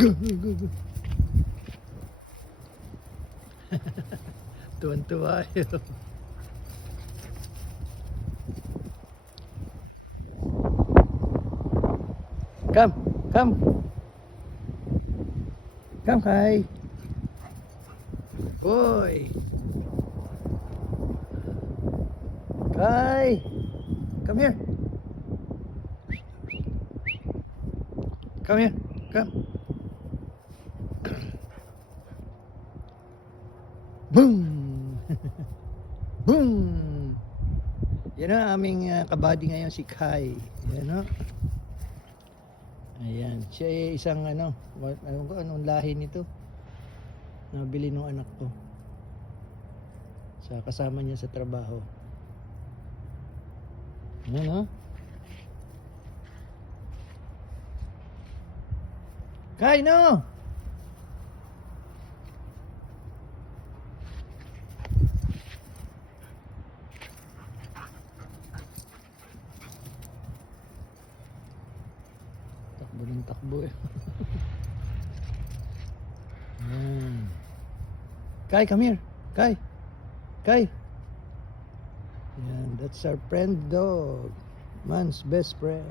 Go, go, go, go. Tuwan-tuwa yun. Come, come. Come, Kai. Boy. Kai. Come here. Come here. Come. Boom. Boom. Yan ang aming kabady ngayon, si Kai. Yan o. Ayan. Siya ay isang anong lahi nito. Nabili ng anak ko. Sa kasama niya sa trabaho. Ayan o. Kai, no! Takbo ng takbo eh. Ayan. Kai, come here. Kai. Kai. Ayan, that's our friend dog. Man's best friend.